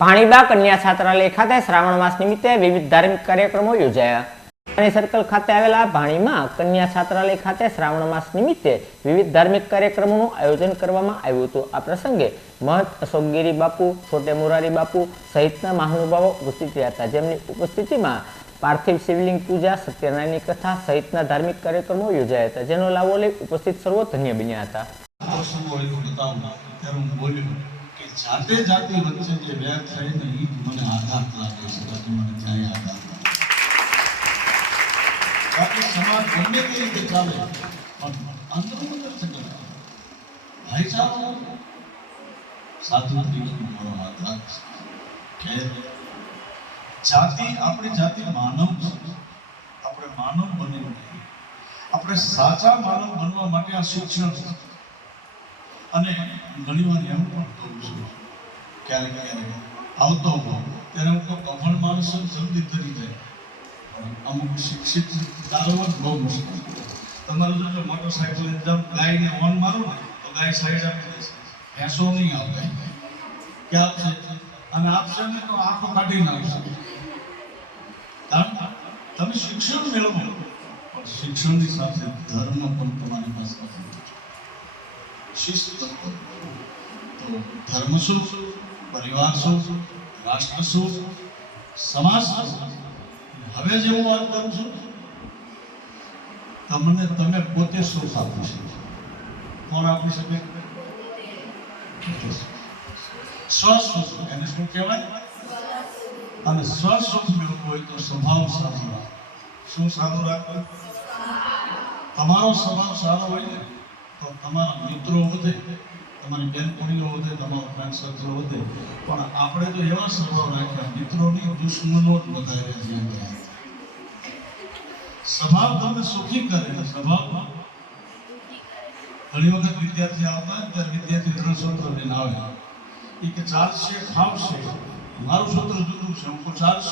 ભાણીબા કન્યા છાત્રાલય ખાતે શ્રાવણ માસ નિમિત્તે વિવિધ ધાર્મિક કાર્યક્રમો યોજાયા. પાણી સર્કલ ખાતે આવેલા ભાણીમાં કન્યા છાત્રાલય ખાતે શ્રાવણ માસ નિમિત્તે વિવિધ ધાર્મિક કાર્યક્રમોનું આયોજન કરવામાં આવ્યું હતું. આ પ્રસંગે મહંત અશોકગીરી બાપુ, છોટે મુરારી બાપુ સહિતના મહાનુભાવો ઉપસ્થિત રહ્યા હતા. જેમની ઉપસ્થિતિમાં પાર્થિવ શિવલિંગ પૂજા, સત્યનારાયણની કથા સહિતના ધાર્મિક કાર્યક્રમો યોજાયા હતા, જેનો લાવો લઈ ઉપસ્થિત સર્વો ધન્ય બન્યા હતા. કે જાતે જાતે વચ્ચે જે વેર થાય ને એ મને આઘાત લાગે છે, બાકી મને ક્યાંય આઘાત લાગે બાકી સમાજ ગમે તે રીતે ચાલે, પણ અંદરો અંદર થકે ભાઈચારો સાધુ તરીકે મારો આઘાત છે જાતિ આપણી જાતિ માનવ છે. આપણે માનવ બનવું આપણે સાચા માનવ બનવા માટે આ શિક્ષણ અને ઘણીવાર એમ પણ કહું છું, ક્યારેક ક્યારેક આવતો હોઉં, ત્યારે હું કહું અભણ માણસ જલ્દી તરી જાય. અમુક શિક્ષિત તારવવા બહુ મુશ્કેલ તમારે જો મોટરસાઇકલ એકદમ ગાયને ઓન મારો ને, તો ગાય સાઈડ આપી દેશે ભેંસો નહીં આવે કે આપશે અને આપશે ને તો આંખો કાઢી નાખશે. તમે શિક્ષણ મેળવો. પણ શિક્ષણની સાથે ધર્મ પણ તમારી પાસે. શિસ્ત તો ધર્મ શું? પરિવાર શું? રાષ્ટ્ર શું? સમાજ શું? હવે જે હું વાત કરું છું. તમને, તમે પોતે સુખ આપી શકો કોણ આપી શકે સ્વસુખ એને શું કહેવાય? અને સ્વસુખ મેળવવું હોય તો સ્વભાવ સારો શું સારું રાખવું તમારો સ્વભાવ સારો હોય ને? તો તમારા મિત્રો વધે, તમારી બેનપણીઓ વધે, તમારો ફ્રેન્ડ સર્કલ વધે. પણ આપણે તો એવા સ્વભાવ રાખ્યા, મિત્રોની દુશ્મનો જ વધારે છે સ્વભાવ તમને સુખી કરે સ્વભાવમાં ઘણી વખત વિદ્યાર્થી આવતા ત્યારે વિદ્યાર્થી ત્રણ સૂત્ર લઈને આવે. એ કે ચાલશે, ખાવશે. મારું સૂત્ર જુદું છે, હું ચાલશે.